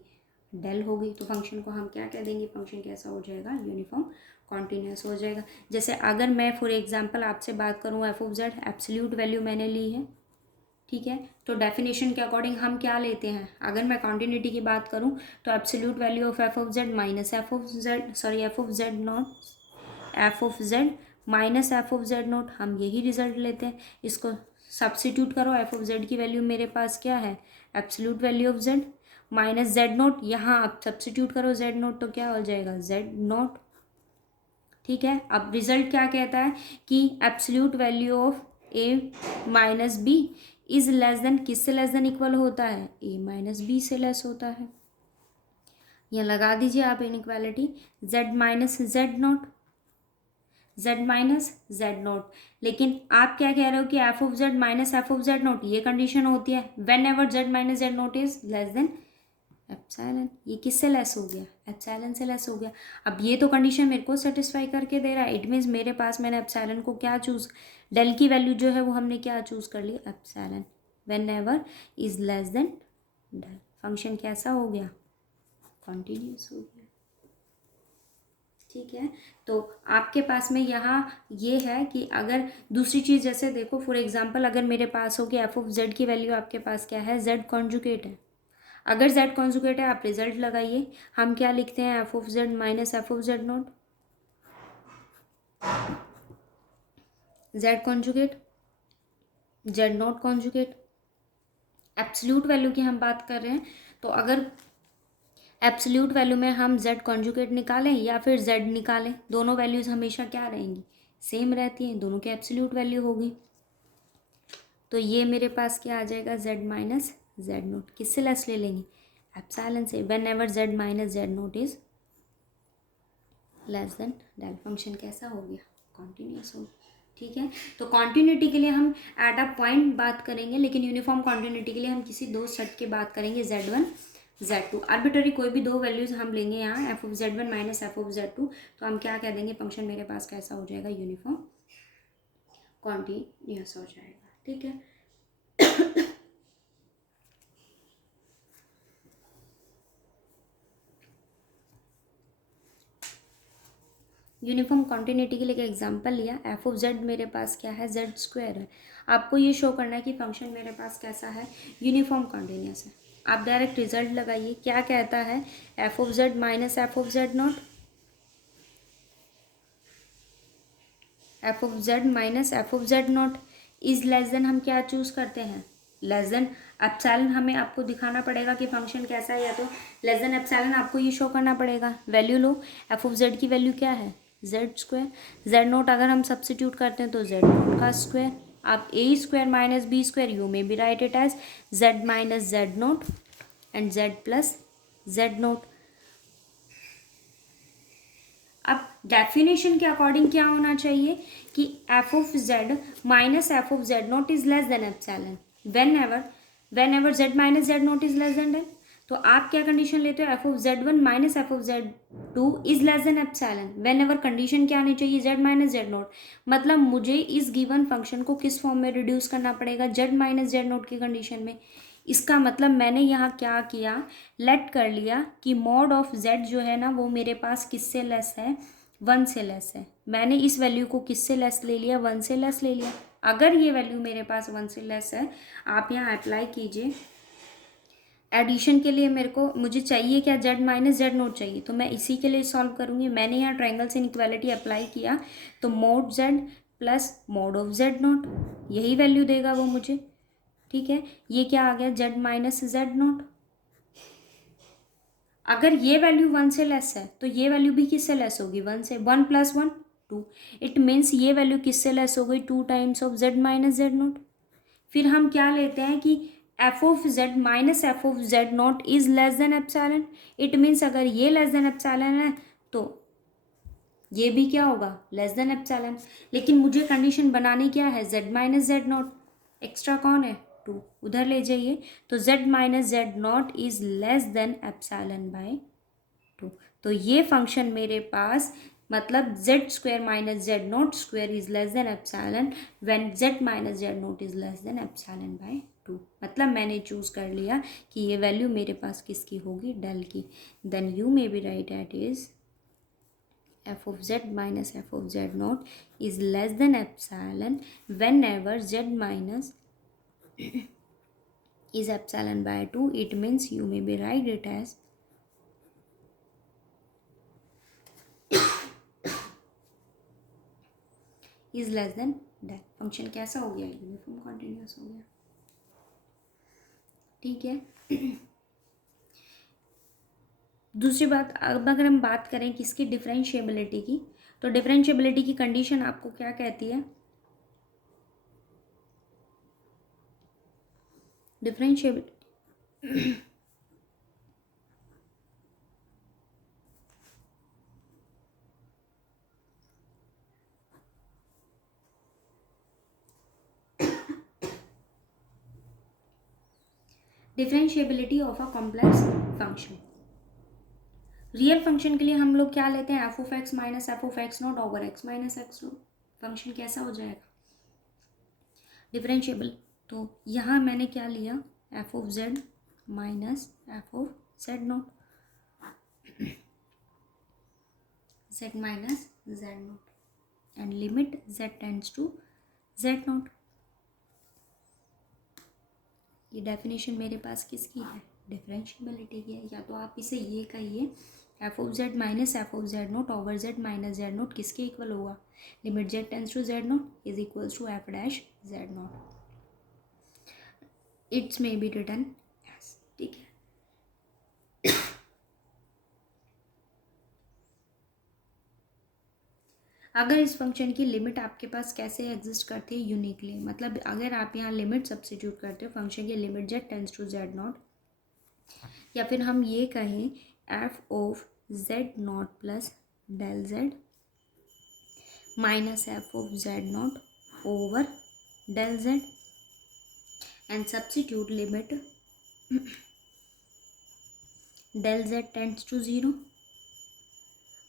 डेल होगी। तो फंक्शन को हम क्या कह देंगे, फंक्शन कैसा हो जाएगा, यूनिफॉर्म कॉन्टिन्यूस हो जाएगा। जैसे अगर मैं फॉर एग्जांपल आपसे बात करूँ, F of Z absolute value मैंने ली है। ठीक है, तो डेफिनेशन के अकॉर्डिंग हम क्या लेते हैं, अगर मैं कॉन्टिन्यूटी की बात करूँ तो absolute value of F of Z minus F of Z, sorry F of Z not, F of Z minus F of z note, हम यही रिजल्ट लेते हैं। इसको सब्सिट्यूट करो, एफ ऑफ जेड की वैल्यू मेरे पास क्या है, absolute value of Z minus Z note, यहाँ आप सब्सिट्यूट करो जेड नोट तो क्या हो जाएगा, जेड नोट। ठीक है, अब रिजल्ट क्या कहता है कि absolute value of a minus b is less than, किससे लेस देन इक्वल होता है, ए माइनस बी से लेस होता है। यहाँ लगा दीजिए आप inequality, z minus Z naught, z minus Z naught. लेकिन आप क्या कह रहे हो कि F of Z minus F of Z naught, ये कंडीशन होती है whenever Z minus Z naught is less than epsilon. ये किससे लेस हो गया? एप्सिलॉन से लेस हो गया। अब ये तो कंडीशन मेरे को सेटिस्फाई करके दे रहा है, इट मीन्स मेरे पास मैंने एप्सिलॉन को क्या चूज, डेल की वैल्यू जो है वो हमने क्या चूज कर ली? Epsilon whenever is less than del. Function कैसा हो गया? कॉन्टिन्यूस हो गया। ठीक है, तो आपके पास में यहाँ ये है कि अगर दूसरी चीज़ जैसे देखो फॉर एग्जांपल, अगर मेरे पास हो कि एफ ऑफ जेड की वैल्यू आपके पास क्या है? जेड कॉन्जुगेट है। अगर जेड कॉन्जुगेट है आप रिजल्ट लगाइए, हम क्या लिखते हैं? F of Z minus F of Z naught, Z conjugate Z not conjugate. Absolute value की हम बात कर रहे हैं, तो अगर एब्सोल्यूट वैल्यू में हम जेड कॉन्जुगेट निकालें या फिर जेड निकालें, दोनों वैल्यूज़ हमेशा क्या रहेंगी? सेम रहती हैं, दोनों की एब्सोल्यूट वैल्यू होगी। तो ये मेरे पास क्या आ जाएगा? Z minus Z naught. किससे लेस ले लेंगे? एप्सिलॉन से। Whenever Z minus Z naught is less than del. Function कैसा हो गया? कॉन्टिन्यूस हो गया। ठीक है, तो कॉन्टिन्यूटी के लिए हम एट अ पॉइंट बात करेंगे, लेकिन यूनिफॉर्म कॉन्टिन्यूटी के लिए हम किसी दो सेट की बात करेंगे, Z1 Z2। आर्बिट्ररी कोई भी दो वैल्यूज हम लेंगे यहाँ, F of Z1 minus F of Z2, तो हम क्या कह देंगे? फंक्शन मेरे पास कैसा हो जाएगा? यूनिफॉर्म कॉन्टिन्यूस हो जाएगा। ठीक है, यूनिफॉर्म कॉन्टिन्यूटी के लिए एक एग्जांपल लिया, एफ ऑफ जेड मेरे पास क्या है? जेड स्क्वायर है। आपको ये शो करना है कि फंक्शन मेरे पास कैसा है? यूनिफॉर्म कॉन्टिन्यूस है। आप डायरेक्ट रिजल्ट लगाइए, क्या कहता है? F of Z minus F of Z not, F of Z minus F of Z naught is less then, हम क्या चूज करते हैं? Less than epsilon. हमें आपको दिखाना पड़ेगा कि फंक्शन कैसा है, या तो लेस देन एप्सिलॉन आपको ये शो करना पड़ेगा। Value low, F of z की वैल्यू क्या है? Z square. जेड नोट अगर हम सब्सिट्यूट करते हैं तो जेड नोट का स्क्वायर। आप A square minus B square, you may be write it as Z minus Z naught and Z plus Z naught. अब डेफिनेशन के अकॉर्डिंग क्या होना चाहिए कि F of Z minus F of Z naught is less than epsilon whenever Z minus Z naught is less than del. तो आप क्या condition लेते हो? F of Z one minus F of Z two is less than epsilon whenever condition क्या आनी चाहिए? Z minus Z not. मतलब मुझे इस गिवन फंक्शन को किस फॉर्म में रिड्यूस करना पड़ेगा? जेड माइनस जेड नॉट की कंडीशन में। इसका मतलब मैंने यहाँ क्या किया? लेट कर लिया कि मॉड ऑफ जेड जो है ना वो मेरे पास किससे लेस है? 1 से लेस है। मैंने इस वैल्यू को किससे लेस ले लिया? 1 से लेस ले लिया। अगर ये वैल्यू मेरे पास 1 से लेस है, आप यहाँ अप्लाई कीजिए। एडिशन के लिए मुझे चाहिए क्या? जेड माइनस जेड नोट चाहिए, तो मैं इसी के लिए सॉल्व करूँगी। मैंने यहाँ ट्रायंगल्स इनइक्वालिटी अप्लाई किया, तो mode Z plus mode of z note, यही वैल्यू देगा वो मुझे। ठीक है, ये क्या आ गया? Z minus Z note. अगर ये वैल्यू 1 से लेस है तो ये वैल्यू भी किससे लेस होगी? 1 से। 1 प्लस 1 2। इट मीन्स ये वैल्यू किससे लेस हो गई? 2 times of Z minus Z note. फिर हम क्या लेते हैं कि F of Z minus F of Z naught is less than epsilon. It means अगर ये लेस देन एप्सिलॉन है तो ये भी क्या होगा? Less than epsilon. लेकिन मुझे कंडीशन बनानी क्या है? Z minus Z not. Extra कौन है? 2, उधर ले जाइए। तो Z minus Z naught is less than epsilon bye 2। तो ये फंक्शन मेरे पास मतलब Z square minus Z note square is less than epsilon when Z minus Z naught is less than epsilon bye 2। मतलब मैंने चूज कर लिया कि ये वैल्यू मेरे पास किसकी होगी? डेल की। Then you may be write it is f of z minus f of z naught is less than epsilon whenever z minus is epsilon by 2. It means you may be write it as is less than that। Function कैसा हो गया? Uniform continuous हो गया। ठीक है, दूसरी बात, अब अगर हम बात करें किसकी? डिफरेंशिएबिलिटी की, तो डिफरेंशिएबिलिटी की कंडीशन आपको क्या कहती है? Differentiability differentiability of a complex function. Real function के लिए हम लोग क्या लेते हैं, f of x minus F of x naught over x minus x naught. Function कैसा हो जाएगा, डिफरेंशिएबल। तो यहाँ मैंने क्या लिया, f of Z minus F of Z naught, z minus Z naught and limit z tends to z naught. ये definition मेरे पास किसकी है, डिफरेंशिएबिलिटी की है। या तो आप इसे ये कहिए, f of Z minus F of z naught over z minus Z naught किसके इक्वल होगा, limit z tends to z naught is equals to f dash z naught. It's may be written as, ठीक है। अगर इस function की limit आपके पास कैसे exist करती है, यूनिकली, मतलब अगर आप यहाँ लिमिट सब्स्टिट्यूट करते हो, फंक्शन की limit z tends to z naught, या फिर हम ये कहें f of Z naught plus del z minus F of Z naught over del z and substitute limit del z tends to zero.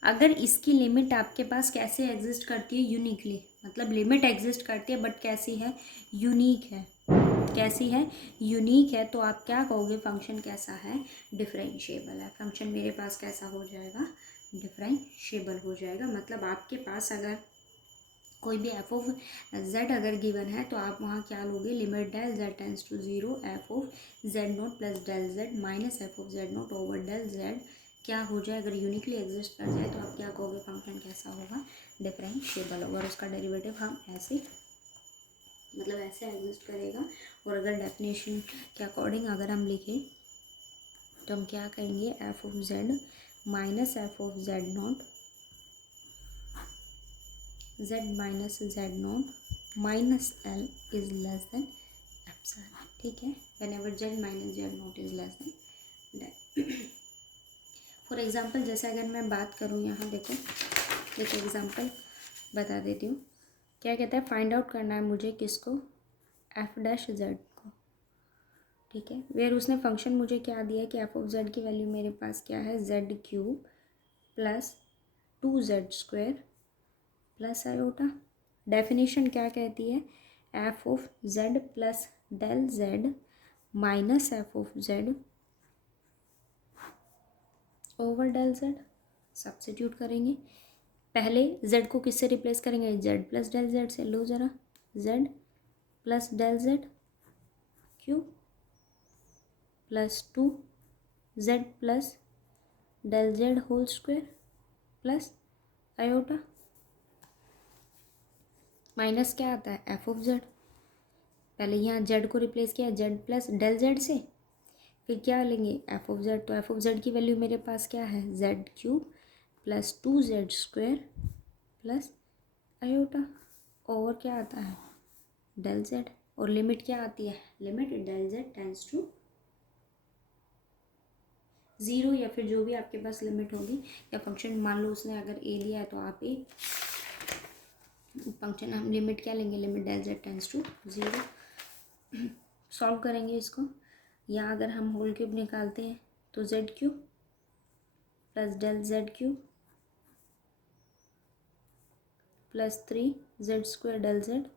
अगर इसकी लिमिट आपके पास कैसे एग्जिस्ट करती है, यूनिकली, मतलब लिमिट एग्जिस्ट करती है बट कैसी है, यूनिक है। कैसी है, यूनिक है। तो आप क्या कहोगे, फंक्शन कैसा है, डिफरेंशिएबल है। फंक्शन मेरे पास कैसा हो जाएगा, डिफरेंशिएबल हो जाएगा। मतलब आपके पास अगर कोई भी एफ ऑफ जेड अगर गिवन है तो आप वहाँ क्या लोगे, limit del z tends to zero f of z naught plus del z minus F of z naught over del z क्या हो जाए, अगर यूनिकली एग्जिस्ट कर जाए तो आप क्या कहोगे, फंक्शन कैसा होगा, डिफरेंशिएबल होगा। और उसका डेरिवेटिव हम ऐसे, मतलब ऐसे एग्जिस्ट करेगा। और अगर डेफिनेशन के अकॉर्डिंग अगर हम लिखें तो हम क्या कहेंगे, f of Z minus F of Z naught z minus Z naught minus l is less than epsilon, ठीक है। Whenever Z minus Z naught is less than del. For example जैसे अगर मैं बात करूँ, यहाँ देखो एक एग्जाम्पल बता देती हूँ। क्या कहता है, फाइंड आउट करना है मुझे किसको, एफ डैश जेड को, ठीक है। वेयर उसने फंक्शन मुझे क्या दिया कि एफ ऑफ जेड की वैल्यू मेरे पास क्या है, z cube plus 2z² plus iota. Definition क्या कहती है, f of z plus del z minus F of z over del z. Substitute करेंगे, पहले जेड को किससे रिप्लेस करेंगे, जेड प्लस डेल जेड से। लो ज़रा, Z plus del Z cube plus 2z plus del Z whole square plus iota minus क्या आता है, एफ ऑफ जेड। पहले यहाँ जेड को रिप्लेस किया जेड प्लस डेल जेड से, फिर क्या लेंगे, एफ ऑफ जेड। तो एफ ऑफ जेड की वैल्यू मेरे पास क्या है, z cube plus 2z² plus iota over क्या आता है, डेल जेड। और लिमिट क्या आती है, limit del z tends to zero, या फिर जो भी आपके पास लिमिट होगी। या फंक्शन मान लो उसने अगर ए लिया है तो आप ए फंक्शन, हम लिमिट क्या लेंगे, limit del z tends to zero. Solve करेंगे इसको। यहाँ अगर हम होल क्यूब निकालते हैं तो z cube plus del Z cube plus 3z² del z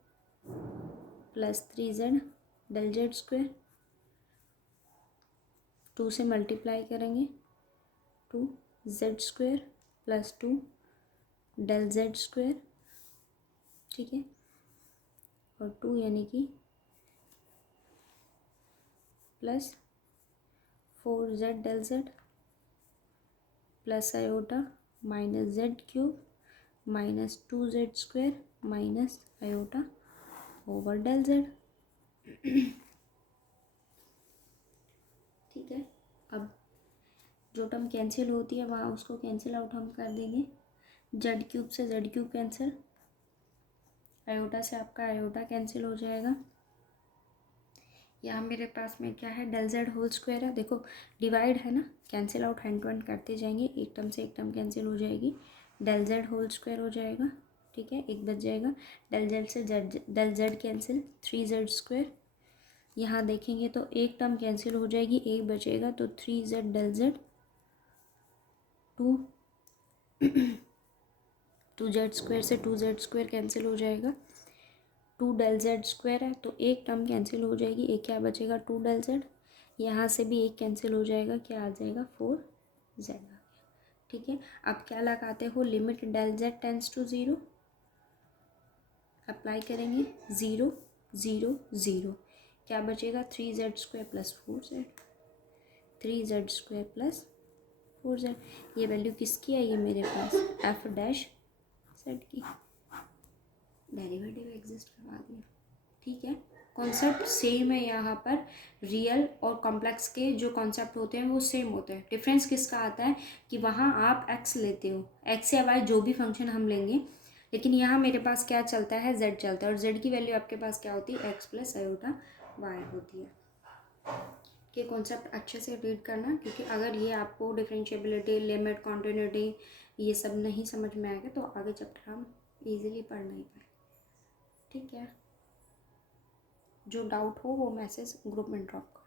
plus 3z del z square, 2 से मल्टीप्लाई करेंगे 2z² plus 2 del z square, ठीक है। और 2 यानी कि plus 4z del z plus iota minus z cube minus 2z² minus iota over del z, ठीक है। अब जो टर्म कैंसिल होती है वहाँ उसको कैंसिल आउट हम कर देंगे, जेड क्यूब से जेड क्यूब कैंसिल, आयोटा से आपका आयोटा कैंसिल हो जाएगा। यहाँ मेरे पास में क्या है, डेल जेड होल स्क्वायर है। देखो डिवाइड है ना, cancel out hand to hand करते जाएंगे, एक टर्म से एक टर्म कैंसिल हो जाएगी, डेल जेड होल स्क्वायर हो जाएगा, ठीक है। एक बच जाएगा, डेल जेड से Z, del Z cancel, 3z² यहाँ देखेंगे तो एक टर्म कैंसिल हो जाएगी, एक बचेगा, तो 3z डेल जेड, 2z² से 2z² कैंसिल हो जाएगा, 2 डेल जेड स्क्वायर है तो एक टर्म कैंसिल हो जाएगी, एक क्या बचेगा 2 डेल जेड, यहाँ से भी एक कैंसिल हो जाएगा, क्या आ जाएगा 4z आ गया। ठीक है, अब क्या लगाते हो, limit del z tends to 0 apply करेंगे, 0 0 0, क्या बचेगा 3z² plus 4z, 3z² plus 4z। ये वैल्यू किसकी है, ये मेरे पास f डैश z की, डेरिवेटिव एग्जिस्ट करवा दिया। ठीक है, कॉन्सेप्ट सेम है यहाँ पर, रियल और कॉम्प्लेक्स के जो कॉन्सेप्ट होते हैं वो सेम होते हैं। डिफरेंस किसका आता है कि वहाँ आप x लेते हो, x या y जो भी फंक्शन हम लेंगे, लेकिन यहाँ मेरे पास क्या चलता है, z चलता है, और z की वैल्यू आपके पास क्या होती है, x प्लस आयोटा y होती है। ये कॉन्सेप्ट अच्छे से रीड करना, क्योंकि अगर ये आपको डिफरेंशिएबिलिटी, लिमिट, कॉन्टिन्यूटी ये सब नहीं समझ में आएगा तो आगे चैप्टर हम इजीली पढ़ नहीं पाएंगे। ठीक है, जो डाउट हो वो मैसेज ग्रुप में ड्रॉप करो।